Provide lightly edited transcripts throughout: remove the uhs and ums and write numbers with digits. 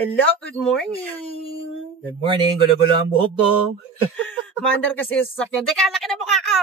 Hello, good morning! Good morning, gulo-gulo ang buhok ko. Mandar kasi yung sasakyan. Teka, laki na mukha ko!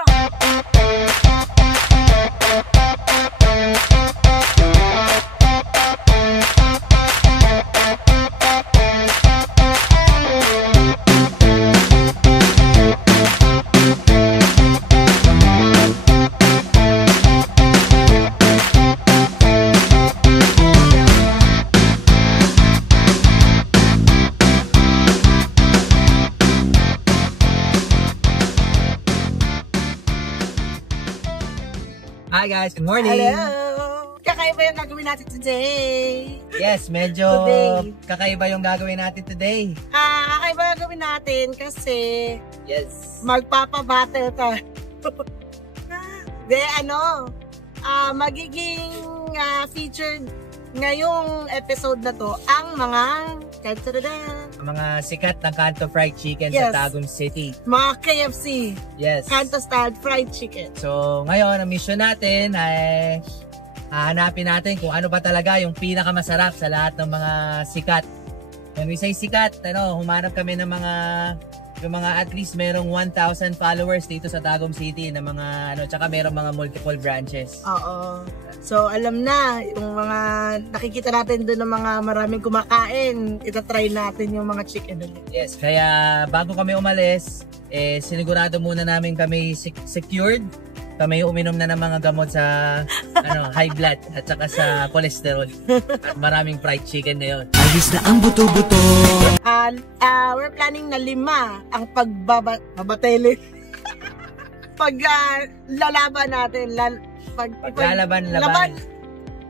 Hi guys, good morning! Hello! Kakaiba yung gagawin natin today. Yes, medyo Today. kakaiba yung gagawin natin today. Kakaiba yung gagawin natin kasi Yes. magpapabattle tayo. Magiging featured ngayong episode na to ang mga Mga sikat ng Kanto Fried Chicken Yes. sa Tagum City. mga KFC, Yes. Kanto style fried chicken. So, ngayon, ang mission natin ay hahanapin natin kung ano ba talaga yung pinakamasarap sa lahat ng mga sikat. When we say sikat, humanap kami ng yung mga at least merong 1,000 followers dito sa Tagum City na mga tsaka merong mga multiple branches. Oo. So, alam na, yung mga nakikita natin doon ng mga maraming kumakain, itatry natin yung mga chicken ulit. Yes, kaya bago kami umalis, sinigurado muna namin kami secured. Kami uminom na ng mga gamot sa high blood at saka sa cholesterol. At maraming fried chicken na yun. Ayos na ang buto-buto. We're planning na 5 ang pagbabatele. Lalaban natin. Paglalaban-laban.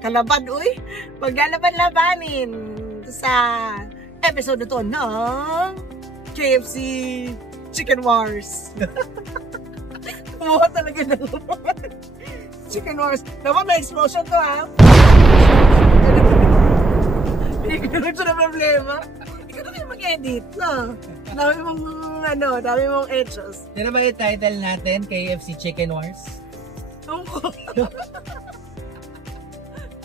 Kalaban, uy. Paglalaban-labanin sa episode na to ng KFC Chicken Wars. Kumuha talaga ng Chicken Wars. Dapat may explosion to, ha? Hindi ko na problema. Ikaw na kayo mag-edit, no? Dami mong etchos. Sino ba yung title natin? KFC Chicken Wars?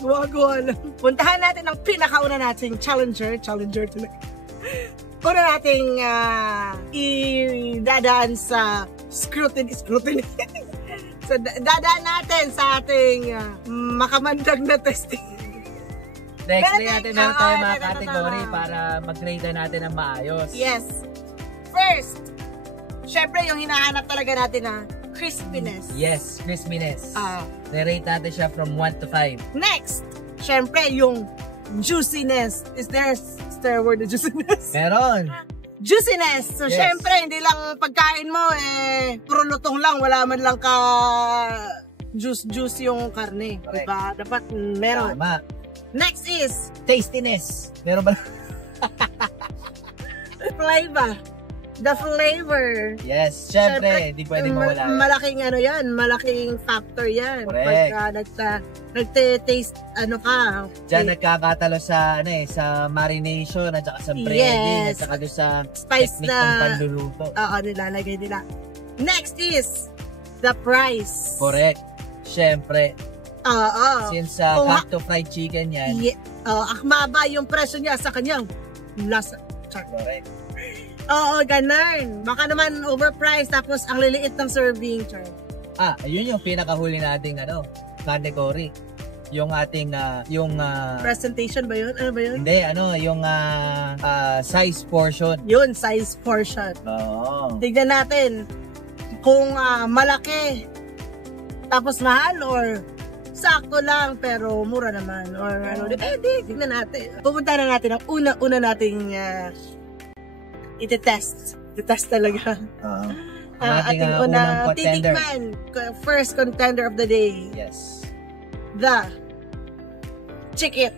Gawa lang. Puntahan natin ang pinakauna nating challenger talaga. Una nating idadaan sa scrutiny. So, dadaan natin sa ating makamandag na testing. Explain natin meron tayo mga category para mag-grade natin ng maayos. Yes. First, syempre yung hinahanap talaga natin na crispiness. Yes, crispiness. I-rate natin siya from 1 to 5. Next, syempre yung juiciness. Is there a word of juiciness? Meron. Juiciness. So, Yes. syempre, hindi lang pagkain mo, puro lutong lang. Wala man lang ka juice yung karne. Correct. Diba? Dapat meron. Tama. Next is Tastiness. Meron ba? flavor. The flavor. Yes, syempre, hindi pwede mawala. Malaking factor yan. Correct. Pagka nagte-taste, ka. Diyan nagkakatalo sa sa marination at saka sa breading at Yes. saka doon sa Spice technique na- ng panluluto. Oo, nilalagay nila. Next is the price. Correct. Syempre, Oo. since Kung Kanto Fried Chicken yan. Akmaba yung presyo niya sa kanyang lasa. Correct. Oo, ganun. Baka naman overpriced tapos ang liliit ng serving. Ayun yung pinakahuli nating category. Yung ating Presentation ba yun? Ano ba yun? hindi yung size portion. Yun, size portion. Oo. Tignan natin kung malaki tapos mahal or sakto lang pero mura naman or depende. Tignan natin. Pupunta na natin ang una nating iti-test. I-test talaga. Ating Ating unang contender. titikman. First contender of the day. Yes. The chicken.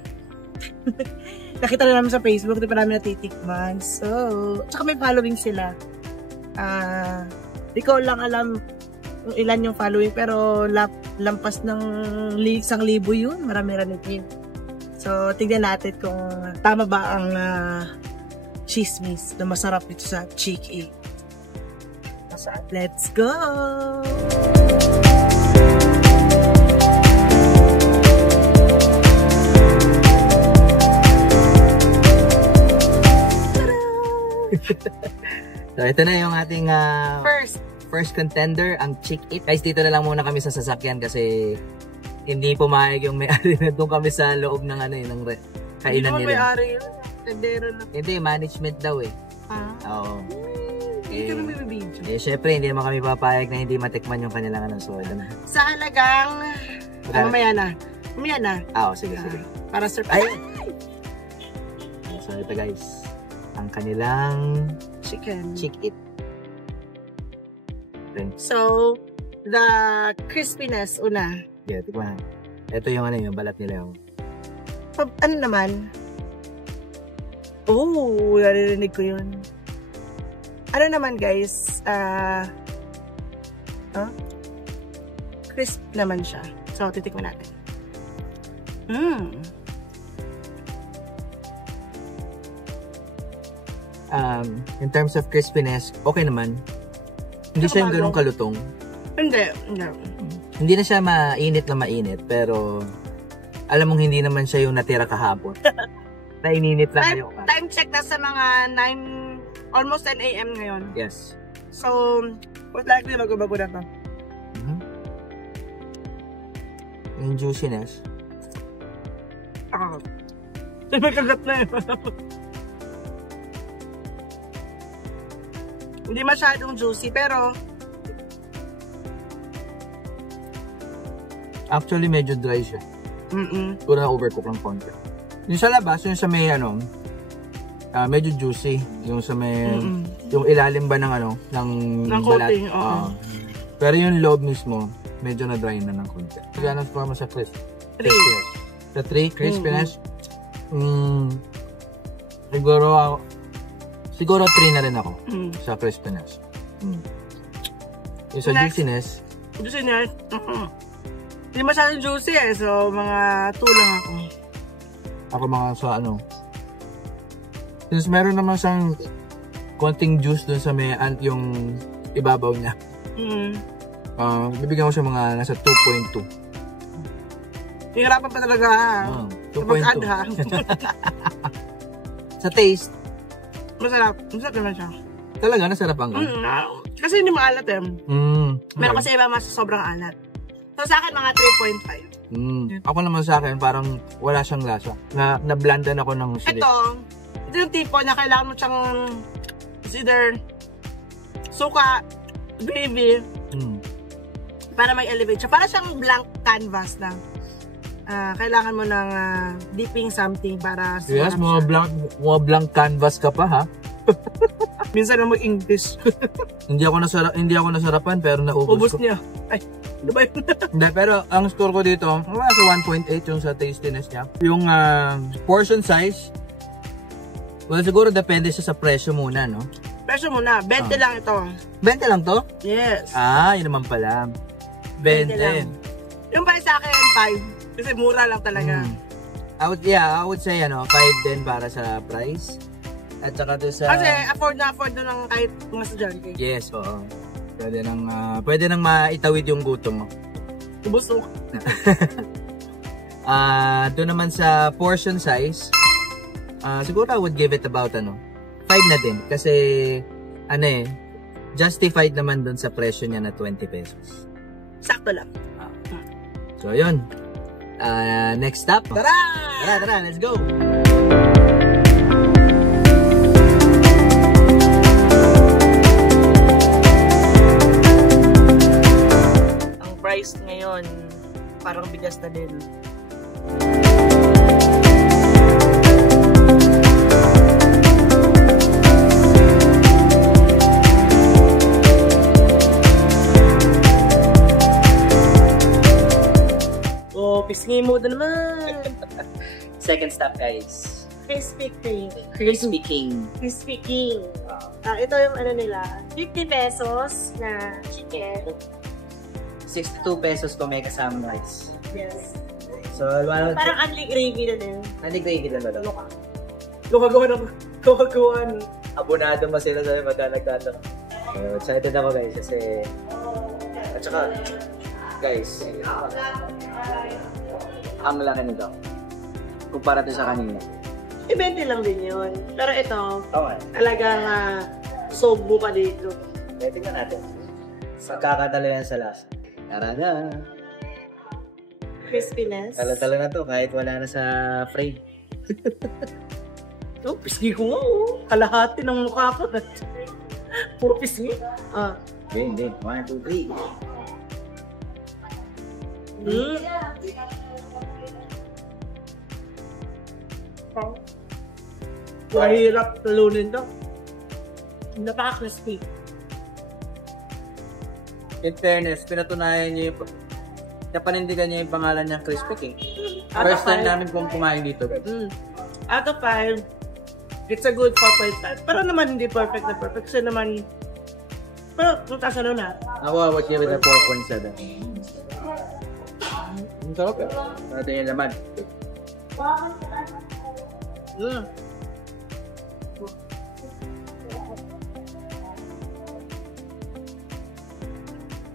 Nakita na namin sa Facebook, di pa namin natitikman. So, tsaka may following sila. Di ko lang alam kung ilan yung following, pero lampas ng 1,000 yun. Marami-rami din. So, tignan natin kung tama ba ang chismis na masarap dito sa Chick-A. Let's go! So, ito na yung ating first contender, ang Chick It. Guys, dito na lang muna kami sa sasakyan kasi hindi pumayag yung may-ari na doon kami sa loob ng kainan nila. Hindi may-ari yun. Tendero na. Hindi, management daw eh. Oo. Hindi kami may video. Syempre, hindi naman kami papayag na hindi matikman yung kanilang so, ito na. Sa halagang... mamaya na. Mamaya na. Sige. Para surprise. So, ito guys. Ang kanilang chicken. Chick It. Okay. So, the crispiness una. Yeah, tikman. Ito yung yung balat nila yung. Ano naman? Oh, naririnig ko yun. Ano naman guys? Crisp naman siya. So, titikman natin. In terms of crispiness, okay naman. Hindi siya yung ganun kalutong. Hindi. Hindi na siya mainit na mainit, pero alam mong hindi naman siya yung natira kahapon. Na ininit lang ngayon. Time check na sa mga 9, almost 10 a.m. ngayon. Yes. So, most likely bago-bago na to. Yung juiciness. May kagat na yun. Hindi masyadong juicy, pero actually medyo dry siya. Puro na overcook lang konti. Yung sa labas, yung sa may medyo juicy. Yung sa may yung ilalim ba ng ng balat. Coating, pero yung loob mismo, medyo na dry na ng konti. Gano'n pa mo sa crisp? 3. Sa 3, crispiness. Siguro 3 na rin ako sa crispiness. Yung sa juiciness. Juiciness. Hindi masyadong juicy so mga 2 lang ako. Ako mga sa since meron naman siyang konting juice dun sa may yung ibabaw niya. Bibigyan ko siya mga nasa 2.2. Hihirapan pa talaga 2.2. Sa taste, masarap naman siya. Talaga, nasarapan ka? Kasi hindi maalat Meron kasi iba mas sobrang alat. So sa akin mga 3.5. Ako naman sa akin parang wala siyang lasa. Na-blandan ako ng sili. Ito yung tipo na kailangan mo siyang either suka, gravy, para may elevate siya. Para siyang blank canvas lang. Kailangan mo ng dipping something para yes, mga blank canvas ka pa ha. Minsan na mag-English. hindi ako nasarapan pero naubos ko. Niya. Ay, ano ba yun? Hindi, pero ang score ko dito, nasa 1.8 yung sa tastiness niya. Yung portion size, well, siguro depende sa presyo muna, no? Presyo muna, 20 lang ito. 20 lang to? Yes. Yun naman pala. 20 lang. Yung pa sa akin, 5. Kasi mura lang talaga. I would say 5 din para sa price. At saka doon sa... Kasi afford na ng kahit mga estudyante. Yes, oo. Pwede nang maitawid yung gutom mo. Ubusok. Doon naman sa portion size, siguro I would give it about 5 na din. Kasi justified naman doon sa presyo niya na 20 pesos. Sakto lang. So, yun. Next stop. Tara, let's go. Ang price ngayon, parang bigas na din. Pisngi mo na naman. Second stop, guys. Crispy King. Crispy King. Crispy King. Ito yung nila. 50 pesos na chicken. 62 pesos kung may kasama rice. Yes. So, parang unli gravy na din. Unli gravy na ba? Gumagawa. Abonado mo sila sa mga nagtatanong. So, excited ako guys kasi... At saka, guys, ang laki nito kumpara to sa kanina. 20 lang din yun. Pero ito, Okay. talagang sobo pa dito. Tingnan natin. Magkakatalo yan sa last. Tara na. Crispiness. Talo-talo na to kahit wala na sa frame. Oh, pisngi ko nga, oh. Kalahati ng mukha ko. Puro pisngi. Game. 1, 2, 3. Mahirap talunin to. Napaka-crispy. In fairness, pinatunayan niya yung napanindigan niya yung pangalan niya Crispy King. First time namin kung kumain dito. Out of 5, it's a good 4.5. Pero naman hindi perfect na perfect. Kasi naman, pero mataas ano na. Ako, I would give it a 4.7. Ang sarap eh. Natin yung laman.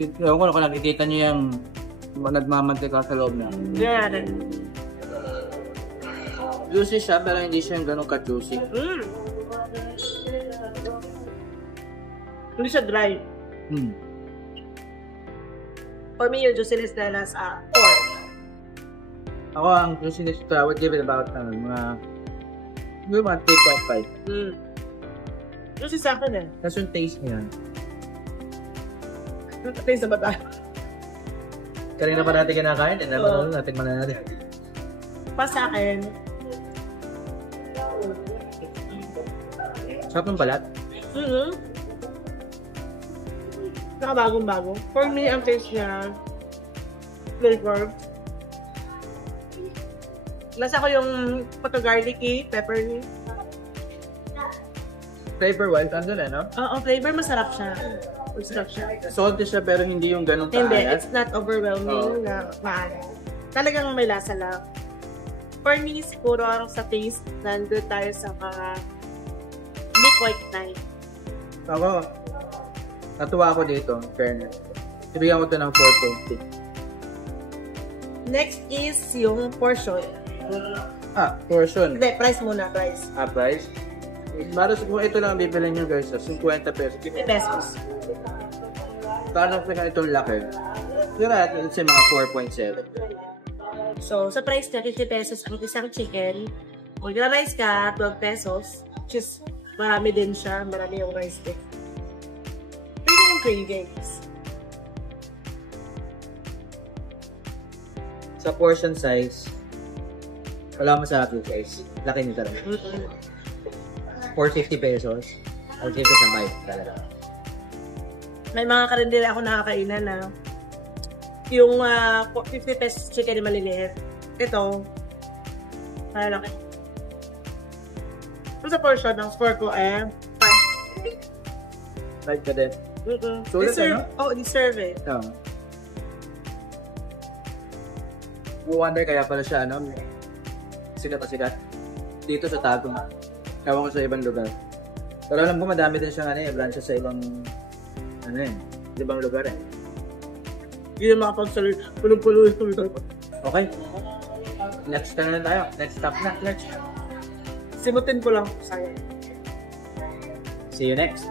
Ewan ko kung nakikita niyo yung nagmamantika sa loob na. Yeah. Juicy siya pero hindi siya yung ganun ka-juicy. Hindi siya dry. For me, yung juiciness na nasa 4. Ako, ang juiciness ito, I would give it about mga 3.5. Juicy sa akin eh. Tapos yung taste niya. Taste na ba tayo? Kanina pa natin kinakain, natin man natin. Pa sa akin, sarap ng balat. Saka bagong-bago. For me, ang taste niya, flavor. Lasa ko yung pagka-garlicky, peppery. Flavor-wise, andun no? Oo, flavor masarap siya. Masarap siya. Salty siya pero hindi yung ganun Hindi, kaalat. it's not overwhelming na maalat. Talagang may lasa lang. For me, siguro sa taste, nandun tayo sa mga midpoint 9. Ako, natuwa ako dito, in fairness. Ibigyan ko ito ng 4.2. Next is yung portion. Portion. Hindi, price muna, price. Price? Para kung ito lang bibilin nyo guys, 50 pesos. 50 pesos. Paano kung itong laki? Sigurado, let's say mga 4.7. So, sa price niya, 50 pesos ang isang chicken. Kung nila-rice ka, 12 pesos. Which is, marami din siya. Marami yung rice cake. Pwede yung cravings. Sa portion size, wala mo sa akin guys. Laki nito talaga. 450 pesos. I'll give it a 5 talaga. May mga karindila ako nakakainan na yung 50 pesos chicken na maliliit. Ito, malaki. Sa portion ng score ko 5. 5 ka din. Sulit Deserve, deserve eh. Wonder kaya pala siya, sikat na sikat. Dito sa Tagum. Ewan ko sa ibang lugar. Pero alam ko madami din siyang branches sa ibang, ibang lugar eh. Hindi na makapagsalit. Pulong-pulo yung lugar ko. Okay. Next na tayo. Next stop na. Next. Simutin ko lang. Sayang. See you next.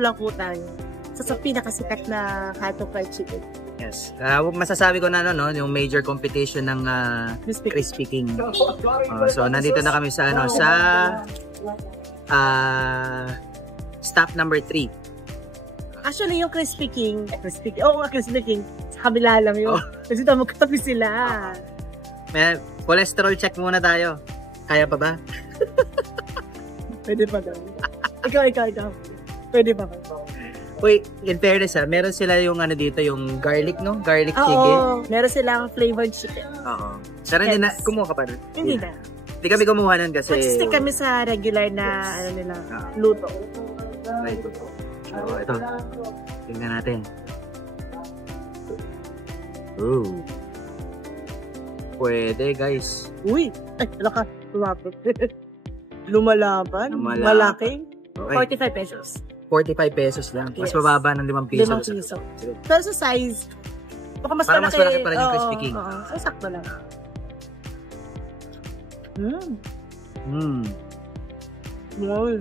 Lang po tayo sa pinakasikat na hotdog fried chicken. Yes. Masasabi ko na yung major competition ng Crispy King. So nandito na kami sa stop number 3. Actually yung Crispy King, Crispy King sa kabila lang yun. Kasi magkatabi sila. May cholesterol check muna tayo. Kaya pa ba? Pwede pa daw. Ikaw. Pwede ba? Wait, in fairness meron sila yung dito, yung garlic, Garlic chicken. Oo, meron silang flavored chicken. Oo. Pero hindi na, kumuha ka pa nun? Hindi na. Hindi kami kumuha nun kasi... Nag-stick kami sa regular na, luto. Ito. Tingnan natin. Ooh. Pwede, guys. Uy! Ay, wala ka. Lumapit. Lumalaban? Lumalaban. Malaki? Okay. 45 pesos. 45 pesos lang. Mas Yes. mababa ng 5 piso. 5 piso. Pero sa size, baka mas Parang malaki. mas malaki pa rin yung Oo, Crispy King. Oo, so sakto lang. Wow.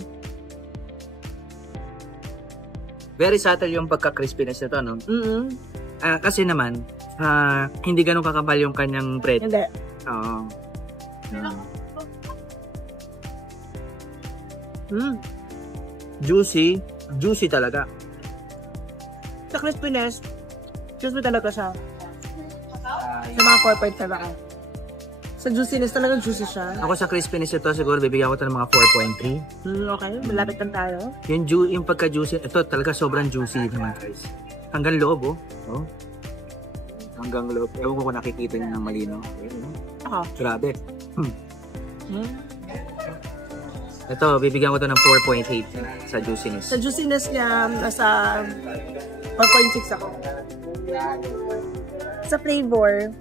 Very subtle yung pagka-crispiness nito, no? Mm-hmm. Kasi naman, hindi ganun kakapal yung kanyang bread. Hindi. Oo. Juicy. Juicy talaga. Sa crispiness, crispy talaga siya. Sa mga 4.5 ako. Sa juiciness talaga juicy siya. Ako sa crispiness ito, siguro bibigyan ko ito ng mga 4.3. Okay, malapit lang tayo. Yung pagka-juicy, ito talaga sobrang juicy naman, guys. Hanggang loob, oh. Hanggang loob. Ewan ko kung nakikita niyo ng malinaw. Ako. Grabe. Ito, bibigyan ko ito ng 4.8 sa juiciness. Sa juiciness niya, nasa 4.6 ako. Sa flavor,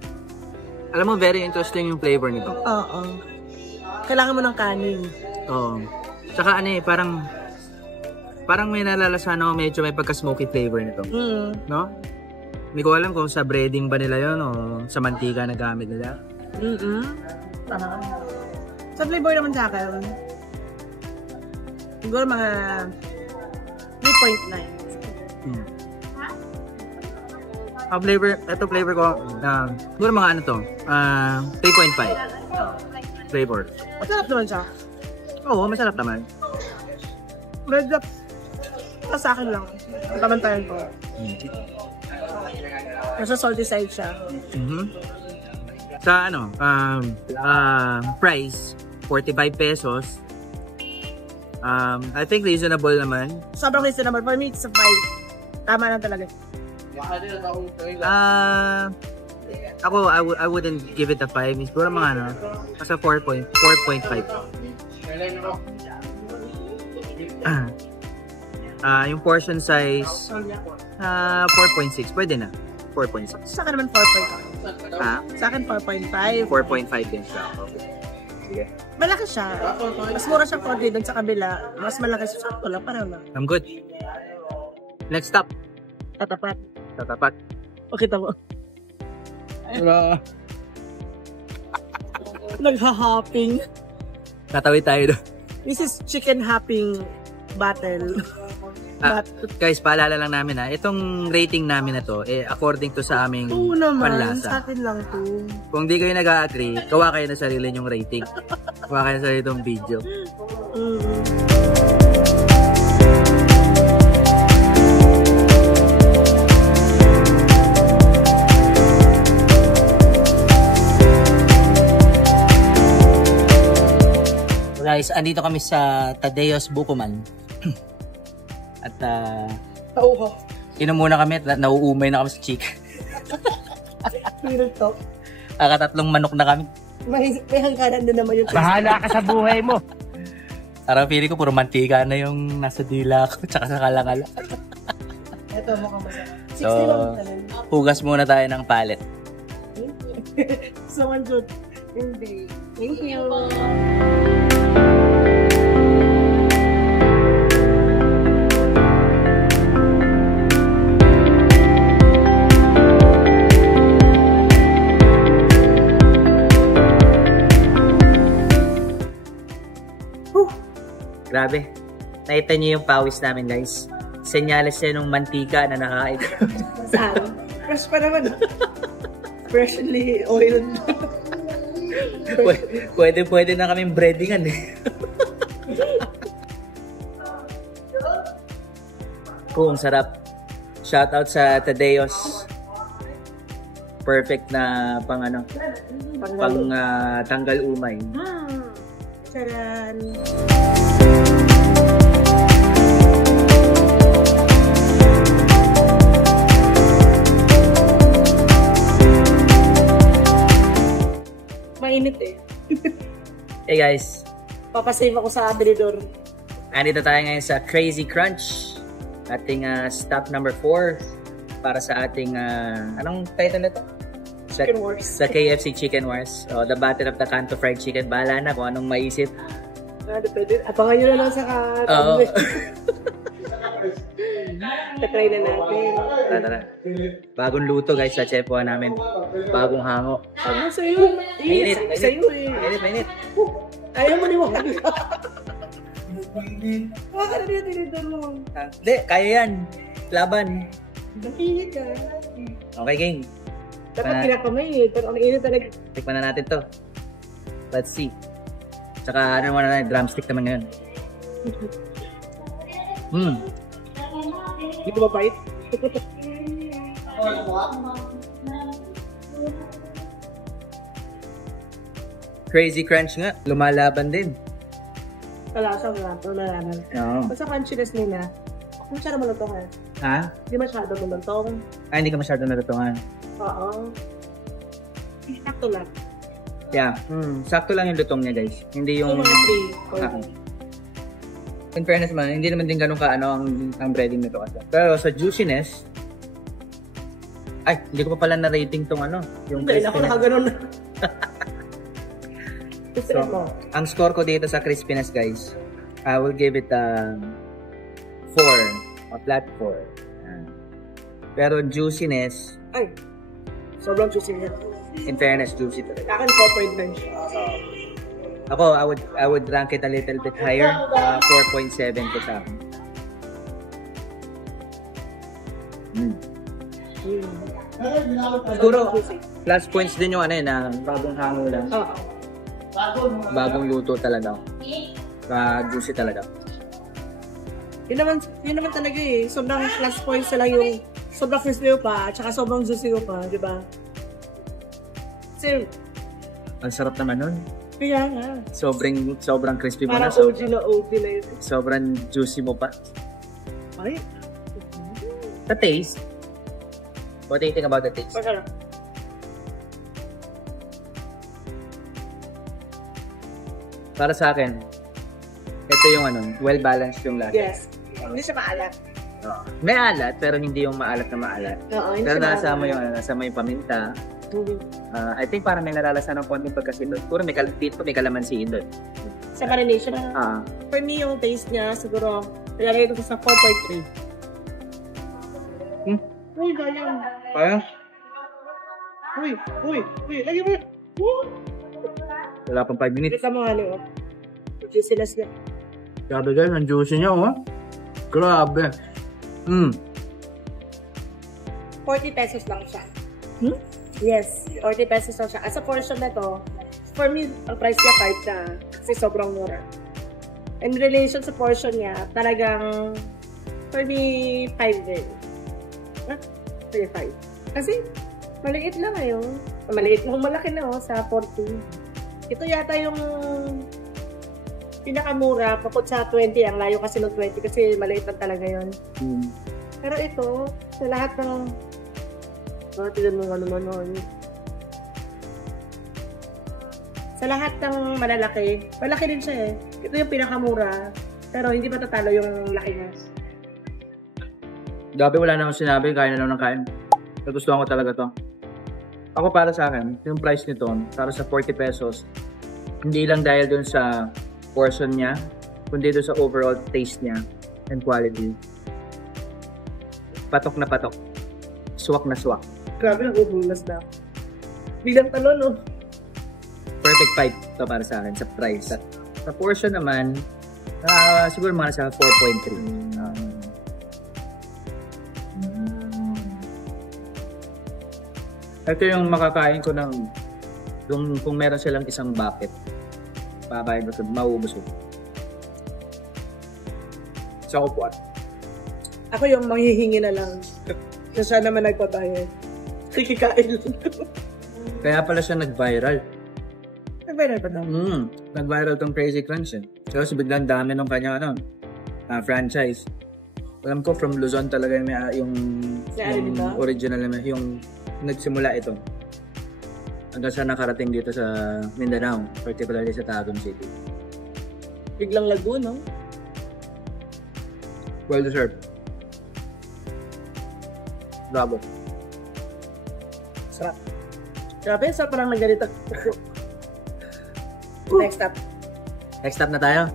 Alam mo, very interesting yung flavor nito. oo. Kailangan mo ng kanin. Oo. Tsaka parang may nalalasahan ako, medyo may pagka-smoky flavor nito. No? Hindi ko alam kung sa breading ba nila yon o sa mantika na gamit nila. Sa flavor naman sa akin, siguro mga 3.9. Ito flavor ko, siguro mga ano to, 3.5 flavor. Masarap naman siya. Oo, masarap naman. Medyo, sa akin lang. Taman-tayan ko. Nasa salty side siya. Sa ano, price, 45 pesos. I think reasonable naman. Sobrang reasonable. For me, it's a 5. Tama lang talaga. Ako, I wouldn't give it a 5. Siguro mga ano, nasa 4.5. Yung portion size, 4.6. Pwede na. 4.6. Sa akin naman 4.5. Sa akin 4.5. 4.5 din siya. Okay. Malaki siya. Mas mura siya konti doon sa kabila. Mas malaki siya. Sakto lang. Parang lang. I'm good. Next stop. Tatapat. Tatapat. O kita mo. Nagha-hopping. Tatawid tayo doon. This is chicken hopping battle. Guys, paalala lang namin itong rating namin na to, according to sa aming Oo naman, panlasa. sa akin lang to. Kung di kayo nag-agree, gawa kayo na sarili nyong rating. Gawa kayo na sarili itong video. Guys, andito kami sa Tadeos Bukuman. At inom muna kami at nauumay na kami sa chicken. Real talk. Tatlong manok na kami. May hangganan din naman yung Bahala ka sa buhay mo. Parang feeling ko puro mantika na yung nasa dila ko tsaka sa kalakala. Ito mukhang masarap. 60 So, lang talaga. hugas muna tayo ng pallet. So, good. Hindi. Thank you. Grabe. Nakita niyo yung pawis namin, guys. Senyales yan ng mantika na nakain. Saan? Fresh pa naman. Freshly oiled. Pwede na kaming breadingan eh. Kung sarap. Shoutout sa Tadeos. Perfect na pang tanggal umay. Charan. Mainit eh. Hey guys, Papasave ako sa abridor. andito tayo ngayon sa Crazy Crunch. ating stop number 4 para sa ating, anong title nito? Chicken Wars. Sa KFC Chicken Wars. The Battle of the Canto Fried Chicken. Bahala na kung anong maisip. Depende. Abangan nyo na lang sa thumbnail. Tatry na natin. Tara. Bagong luto guys sa chef namin. Bagong hango. Ano sa'yo? Mainit. Sa'yo eh. Mainit. Ayaw mo niwala. Huwag ka na rin tinidor mo. Hindi, kaya yan. Laban. Nakinig ka. Okay, gang. Dapat kinakamay eh. Pero ang init talaga. Tikman na natin to. Let's see. Tsaka ano naman na drumstick naman ngayon. Dito ba bite? Crazy crunch nga. Lumalaban din. Kalasa nga. Malaman. Oo. Basta crunchiness nila. Hindi masyado malutong eh. Ha? Hindi masyado malutong. Ay, hindi ka masyado natutungan. Oo. Sakto lang. Yeah. Sakto lang yung lutong niya guys. Hindi yung... Mga 3. In fairness man, hindi naman din ganun ka ang breading nito kasi. Pero sa juiciness, ay, hindi ko pa pala na rating tong yung Hindi, ako nakaganon na. So, ang score ko dito sa crispiness guys, I will give it a 4, a flat 4. Pero juiciness, Ay, sobrang juicy niya. in fairness, juicy talaga. Akin 4.9 siya. Ako, I would rank it a little bit higher, 4.7 ko sa akin. Siguro, plus points din yung na bagong hango lang. Oo. Bagong luto talaga. Juicy talaga. Yun naman talaga eh. Sobrang plus points na lang yung sobrang crispy pa, at saka sobrang juicy pa, di ba? Kasi, Ang sarap naman nun. kaya nga. Sobrang crispy mo na. Parang OG na OG na yun. Sobrang juicy mo pa. Ay, The taste. What do you think about the taste? masarap. Para sa akin, ito yung well-balanced yung lasa. Yes. Hindi siya maalat. May alat, pero hindi yung maalat na maalat. Oo, hindi Pero siya nasama yung paminta. I think parang may nalalasan ng konting pagkasinod. Puro may kalamansi doon. Sa marination na. For me, yung taste niya, siguro, nilagay ito sa 4.3. Uy, gayang. Kaya? Uy, lagi mo. Wala pang 5 minutes. Kita mo juiciness niya. Grabe guys, ang juicy niya, Grabe. 40 pesos lang siya. Yes, 40 pesos lang siya. As a portion na to, for me, ang price niya 5 siya. Kasi sobrang mura. In relation sa portion niya, talagang, for me, 5 din. Sige, 5. Kasi, maliit lang maliit lang, malaki na sa 40. Ito yata yung pinakamura, pakot sa 20. Ang layo kasi ng 20 kasi maliit lang talaga yun. Pero ito, sa lahat ng tignan mo ano. Sa lahat ng malalaki, malaki din siya Ito yung pinakamura, pero hindi matatalo yung laki niya. Grabe, wala na akong sinabi. Kain na lang ng kain. Nagustuhan ko talaga to. Ako para sa akin, yung price nito, para sa 40 pesos, hindi lang dahil dun sa portion niya, kundi dun sa overall taste niya and quality. Patok na patok. Swak na swak. Grabe, nagubulas na. Bilang talo, no? Perfect 5 to para sa akin sa price. Sa portion naman, siguro mga sa 4.3. Ito yung makakain ko ng kung meron silang isang bucket. Makakain ko, mauubos ko. Sa upuan. Ako yung manghihingi na lang. Kasi siya naman nagpabayad. Kikikain lang. Kaya pala siya nag-viral. Nag-viral pa daw? Nag-viral tong Crazy Crunch Kasi biglang dami ng kanyang franchise. Alam ko from Luzon talaga yung original na yung nagsimula ito. Hanggang sa nakarating dito sa Mindanao, particularly sa Tagum City. Biglang lago, no? Well deserved. Bravo. Sarap. Grabe, sarap parang nagganito. Next up. Next up na tayo.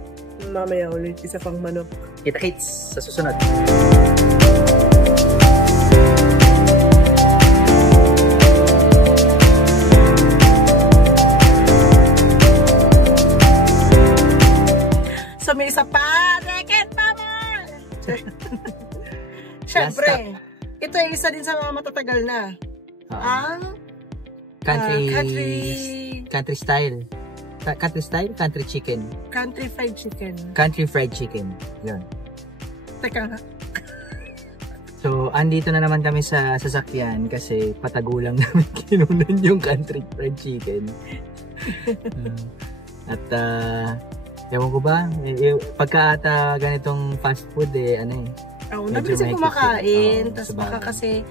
Mamaya ulit, isa pang manok. Kita-kits sa susunod. So may isa pa, Reket Power! Siyempre, ito ay isa din sa mga matatagal na. Ang country style. Country style? Country chicken. Country fried chicken. Country fried chicken. Yun. Teka nga. So, andito na naman kami sa sasakyan kasi patagulang namin kinunan yung country fried chicken. At, ewan ko ba, pagka ata ganitong fast food ano Dami kasi kumakain. Tapos sabagay. baka kasi,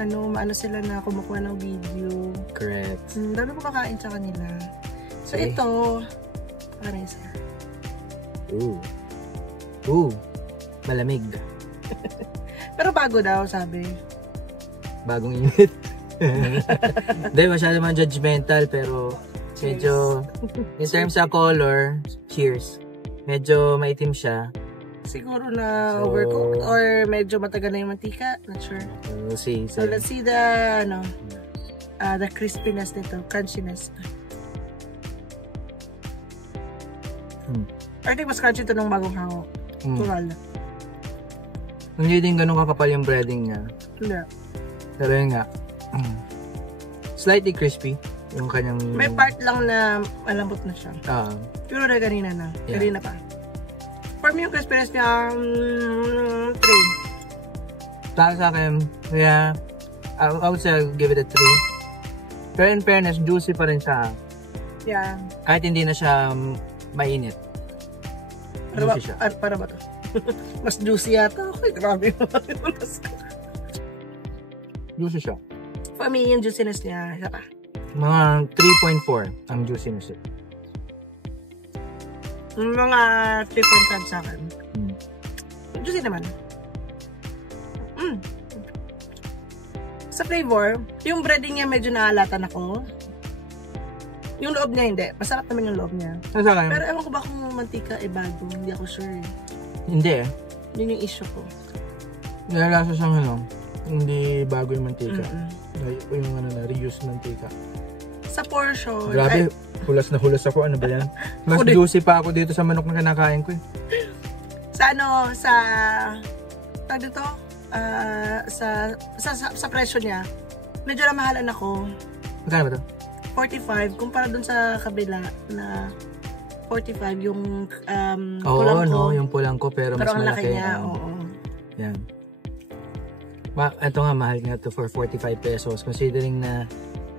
maano sila na kumukuha ng video. Correct. Dami kumakain sa kanila. So, Okay. ito, parang isa. Malamig. Pero bago daw, sabi. Bagong init. Hindi, masyado man judgmental pero medyo, in terms of color, cheers. Medyo maitim siya. Siguro na So, overcooked or medyo matagal na yung mantika. Not sure. We'll see. So, let's see the, the crispiness nito, crunchiness. I think mas crunchy ito nung bagong hango. Tural. Hindi din ganun kakapal yung breading niya. Hindi. Pero yun nga. Slightly crispy. Yung kanyang... May part lang na malambot na siya. Pero na kanina na. Yeah. Kanina pa. For me, yung crispiness niya, 3. Para sa akin, yeah, I would say I'll give it a 3. Pero in fairness, juicy pa rin siya. Yeah. Kahit hindi na siya mainit. Juicy siya. Para ba to? Mas juicy yata. Okay, grabe. Juicy siya. For me, yung juiciness niya, isa pa. Mga 3.4 ang juiciness. Mga 3.5 sa akin. Juicy naman. Sa flavor, yung breading niya medyo naalatan ako. Yung loob niya hindi. Masarap naman yung loob niya. Sa akin? Pero ewan ko ba kung mantika bago. Hindi ako sure. Hindi Yun yung issue ko. Nalalasa siyang hindi bago yung mantika. Yung reused mantika. Sa portion. Grabe, hulas na hulas ako. Ano ba yan? Mas juicy pa ako dito sa manok na kinakain ko sa presyo niya, medyo namahalan ako. Magkano ba ito? 45, kumpara dun sa kabila na 45 yung Oo, yung pulang ko pero mas ang malaki. laki niya, oo. Yan. Ito nga, mahal nga to for 45 pesos considering na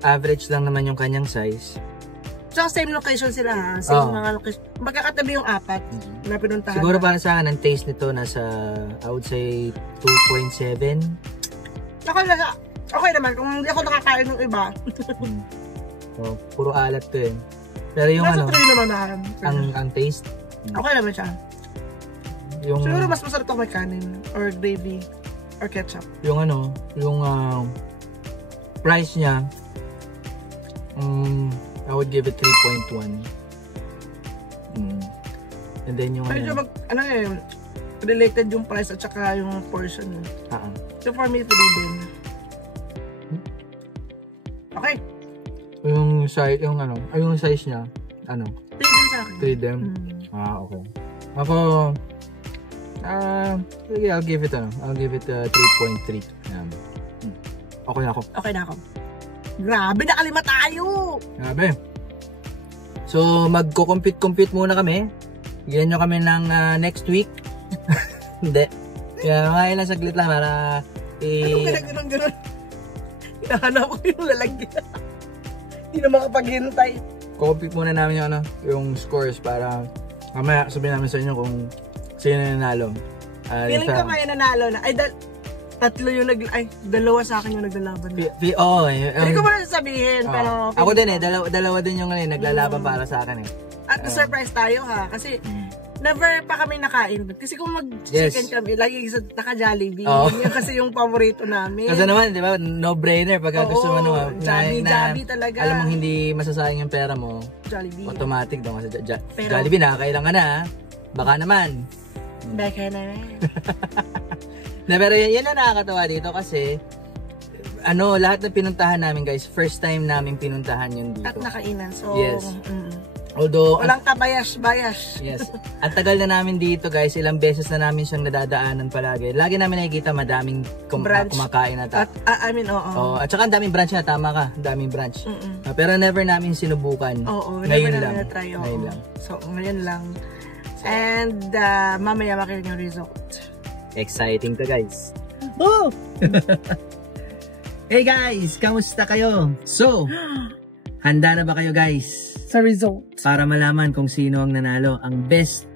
average lang naman yung kanyang size. So, same location sila ha? Same mga location. Magkakatabi yung apat na pinuntahan. Siguro para sa akin, ang taste nito nasa, I would say, 2.7. Okay naman, kung hindi ako nakakain ng iba. So, puro alat to Pero yung nasa 3 naman ang taste. Okay naman siya. Yung, siguro mas masarap ito may kanin or gravy or ketchup. Yung yung price niya, I would give it 3.1. And then yung medyo related yung price at saka yung portion. So for me, 3 din. Okay. Yung size, yung size niya, 3 din sa akin. 3 din? Okay. Ako, sige, I'll give it 3.3. Okay na ako. Okay na ako. Grabe, nakalima tayo! Grabe. So, magko-compute muna kami. Bigyan nyo kami ng next week. Hindi. Kaya mga ilang saglit lang para Anong ganun? Hinahanap ko yung lalagyan. Hindi na makapaghintay. Compute muna namin yung scores para mamaya sabihin namin sa inyo kung sino yung nanalo. Feeling ko kaya nanalo na. Tatlo yung dalawa sa akin yung naglalaban. Hindi ko ba sasabihin, pero... Ako din dalawa din yung naglalaban para sa akin At na-surprise tayo ha, kasi never pa kami nakain. Kasi kung mag-chicken kami, lagi naka-Jollibee. Yun kasi yung paborito namin. Kasi naman, di ba, no-brainer pagka gusto mo naman. Jollibee talaga. Alam mong hindi masasayang yung pera mo. Jollibee. Automatic daw kasi Jollibee, nakakailang ka na. Baka naman. Baka naman. Pero yan na nakakatawa dito kasi lahat ng pinuntahan namin guys, first time namin pinuntahan yun dito. At nakainan. So, yes. Although, walang kabayas-bayas. Yes. Ang tagal na namin dito guys, ilang beses na namin siyang nadadaanan palagi. Lagi namin nakikita madaming kumakain na tao. Oo. At saka ang daming branch na, tama ka. Ang daming branch. Pero never namin sinubukan. Oo, ngayon never lang. namin na-try. Ngayon lang. So, ngayon lang. And mamaya makinig yung result. Exciting to guys. Oh! Hey guys, kamusta kayo? So, handa na ba kayo guys? Sa result. Para malaman kung sino ang nanalo ang best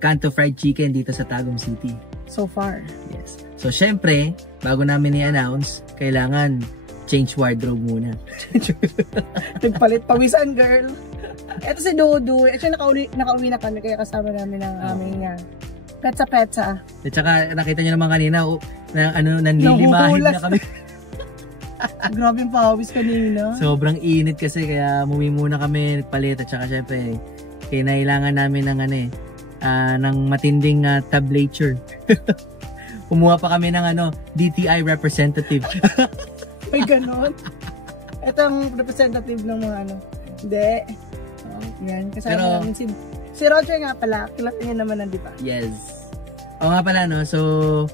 Kanto Fried Chicken dito sa Tagum City. So far. Yes. So, syempre, bago namin i-announce, kailangan change wardrobe muna. Nagpalit pawisan, girl. Ito si Dodo. Actually, nakauwi na kami, kaya kasama namin ang aming petsa-petsa. At saka, nakita niyo naman kanina, nanlilimahin na kami. Grabe yung pawis kanina. Sobrang init kasi kaya umuwi muna kami, nagpalit at saka syempre kailangan namin ng ng matinding tablature. Kumuha pa kami ng DTI representative. May ganon. Ito ang representative ng mga Hindi. Yan, kasama namin si Roger nga pala. Kilala niya naman di ba? Yes. O nga pala so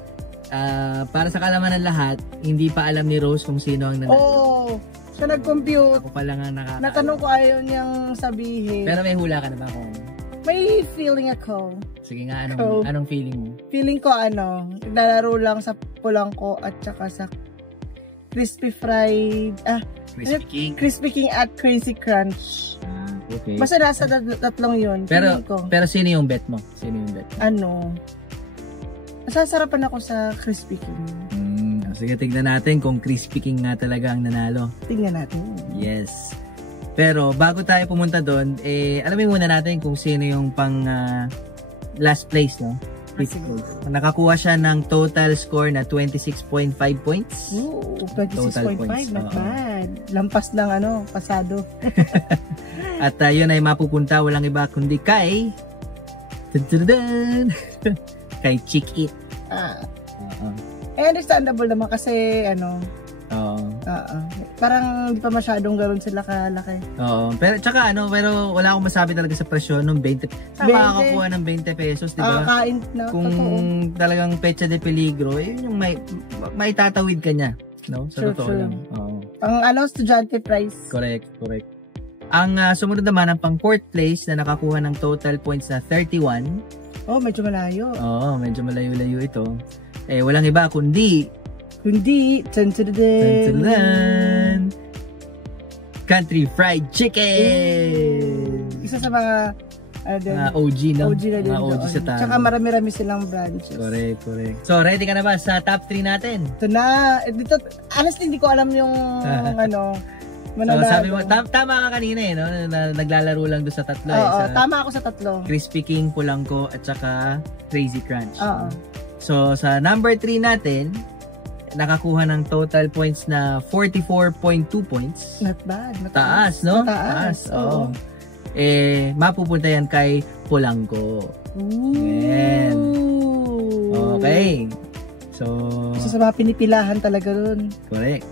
para sa kalaman ng lahat, hindi pa alam ni Rose kung sino ang nanalo. Oo. Siya nag-compute. Ako pala nga nakakaalam. Natanong ko ayaw niyang sabihin. Pero may hula ka na ba kung? May feeling ako. Sige nga, anong feeling mo? Feeling ko naglalaro lang sa pulangko at saka sa crispy fried, Crispy King at Crazy Crunch. Okay. Basta nasa tatlong yun. Pero sino yung bet mo? Sino yung bet? Nasasarapan ako sa Crispy King. Sige, tignan natin kung Crispy King nga talaga ang nanalo. Tignan natin. Yes. Pero bago tayo pumunta doon, alamin muna natin kung sino yung pang last place, no? Nakakuha siya ng total score na 26.5 points. Ooh, 26.5, not bad. Lampas ng pasado. At yun ay mapupunta walang iba kundi kay kay Chick It. Understandable naman kasi parang hindi pa masyadong ganoon sila kalaki. Pero tsaka pero wala akong masabi talaga sa presyo ng 20. Sa makakakuha ng 20 pesos, di ba? Kung talagang pecha de peligro, yun yung may tatawid ka niya, no? Sa totoo lang. Ang estudyante price. Correct. Ang sumunod naman ang pang fourth place na nakakuha ng total points na 31. Medyo malayo. Medyo malayo-layo ito. Walang iba kundi Country Fried Chicken! Isa sa mga OG na din OG sa Tagum. Tsaka marami-rami silang branches. Correct. So, ready ka na ba sa top 3 natin? Ito na. Dito, honestly, hindi ko alam yung So, sabi mo, tama ka kanina no? Naglalaro lang doon sa tatlo. Tama ako sa tatlo. Crispy King, Pulangko, at saka Crazy Crunch. So, sa number 3 natin, nakakuha ng total points na 44.2 points. Not bad. Taas, no? Taas. Oo. Mapupunta yan kay Pulangko. Yan. Okay. So, isa sa mga pinipilahan talaga dun. Correct.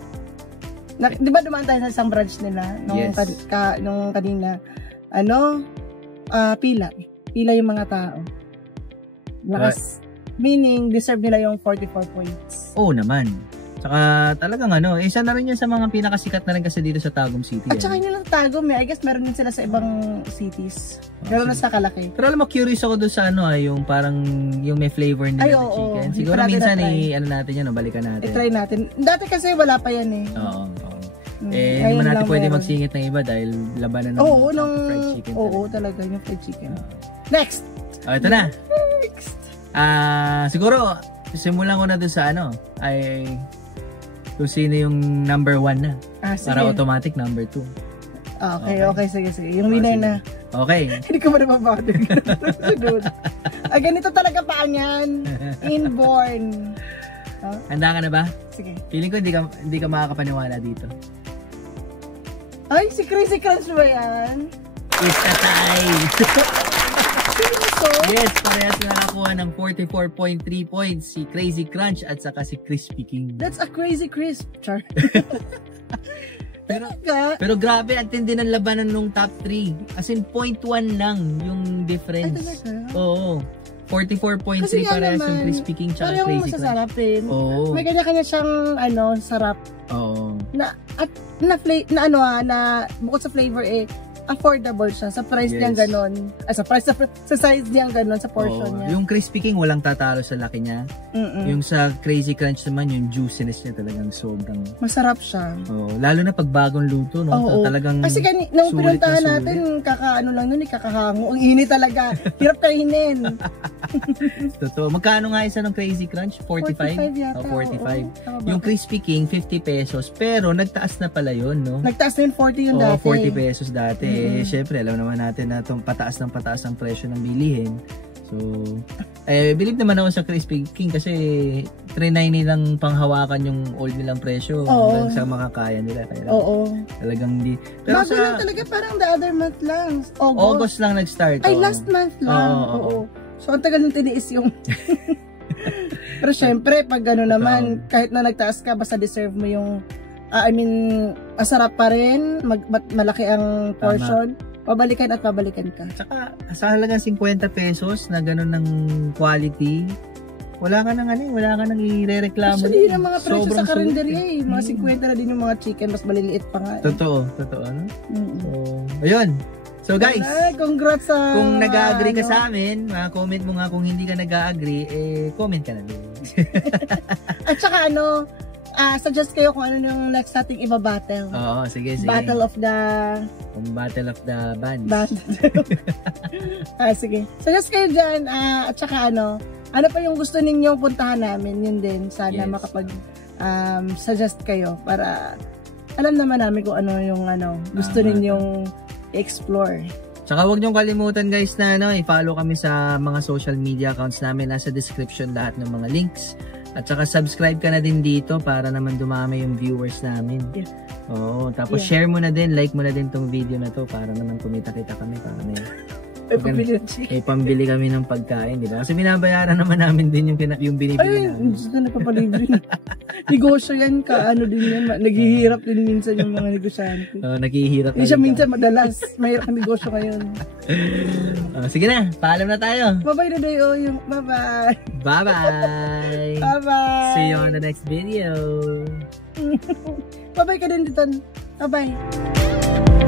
Di ba dumaan tayo sa isang branch nila? Nung kanina. Pila yung mga tao. Meaning, deserve nila yung 44 points. Oo naman. Tsaka talagang isa na rin yan sa mga pinakasikat na rin kasi dito sa Tagum City. At saka hindi lang Tagum I guess meron din sila sa ibang cities. Meron na sa kalaki. Pero alam mo, curious ako doon sa yung parang yung may flavor nila na chicken. Siguro minsan natin yan, balikan natin. I-try natin. Dati kasi wala pa yan Oo. Hindi naman natin pwede magsingit ng iba dahil labanan ng fried chicken. Oo, talaga yung fried chicken. Next! Ito na. Next! Siguro, simulan ko na doon sa kung sino yung number 1 na. Sige. Para automatic number 2. Okay. Sige. Yung winner na. Okay. Hindi ko ba nababado? Ganito talaga paan yan. Inborn. Handa ka na ba? Sige. Feeling ko hindi ka makakapaniwala dito. Ay, si Crazy Crunch ba yan? It's a tie! Seryoso? Yes, parehas nga nakuha ng 44.3 points si Crazy Crunch at saka si Crispy King. That's a crazy crisp, Char. Pero grabe, ang tindi ng labanan nung top 3. As in, 0.1 lang yung difference. Ay, talaga? Oo. 44.3 parehas yung Crispy King tsaka Crazy Crunch. Masasarap eh. Oo. May kanya-kanya siyang sarap. Oo. Na bukod sa flavor affordable siya sa price niyang ganon. Sa size niyang ganon, sa portion niya. Yung Crispy King walang tatalo sa laki niya. Yung sa Crazy Crunch naman, yung juiciness niya talagang sobrang masarap siya. Lalo na pag bagong luto, no? Talagang kasi nung pinuntahan natin, kakahango. Ang init talaga. Hirap kainin. Totoo. Magkano nga isa ng Crazy Crunch? 45 yata. 45. Yung Crispy King, 50 pesos. Pero nagtaas na pala yun, no? Nagtaas na yung 40 yung dati. 40 pesos dati. Syempre, alam naman natin na itong pataas ng presyo ng bilihin. So, believe naman ako sa Crispy King kasi 390 lang panghawakan yung old nilang presyo hanggang sa makakaya nila. Kaya talagang di. Pero bago lang talaga, parang the other month lang. August lang nag-start. Ay, last month lang. Oo. So, ang tagal nung tiniis yung... Pero syempre, pag gano'n naman, kahit na nagtaas ka, basta deserve mo yung... masarap pa rin, malaki ang portion, pabalikan at pabalikan ka. Tsaka, sa halagang 50 pesos na gano'n ng quality, wala ka nang i-rereklamo. Actually, yun ang mga presyo sa karinderya mga 50 na din yung mga chicken, mas maliliit pa nga. Totoo, no? So, ayun. So guys, congrats sa... Kung nag-agree ka sa amin, comment mo nga kung hindi ka nag-agree, comment ka na din. At saka suggest kayo kung ano yung next nating iba-battle. Oo, sige. Battle of the Bands. Sige. Suggest kayo dyan. At saka ano pa yung gusto ninyong puntahan namin, yun din. Sana makapag-suggest kayo para alam naman namin kung ano yung gusto ninyong explore. Tsaka huwag niyong kalimutan guys na i-follow kami sa mga social media accounts namin. Nasa description lahat ng mga links. At saka subscribe ka na din dito para naman dumami yung viewers namin. Yeah. Tapos share mo na din, like mo na din tong video na to para naman kumita-kita kami para may pambili kami ng pagkain, di ba? Kasi binabayaran naman namin din yung binibili namin. Ay, nagpapalibre na. Negosyo yan, din yan. Naghihirap din minsan yung mga negosyante. Naghihirap. Hindi siya minsan madalas. Mahirap ang negosyo ngayon. Sige na, paalam na tayo. Bye-bye na Dayo. Bye-bye. Bye-bye. Bye-bye. See you on the next video. Bye-bye ka din dito. Bye-bye.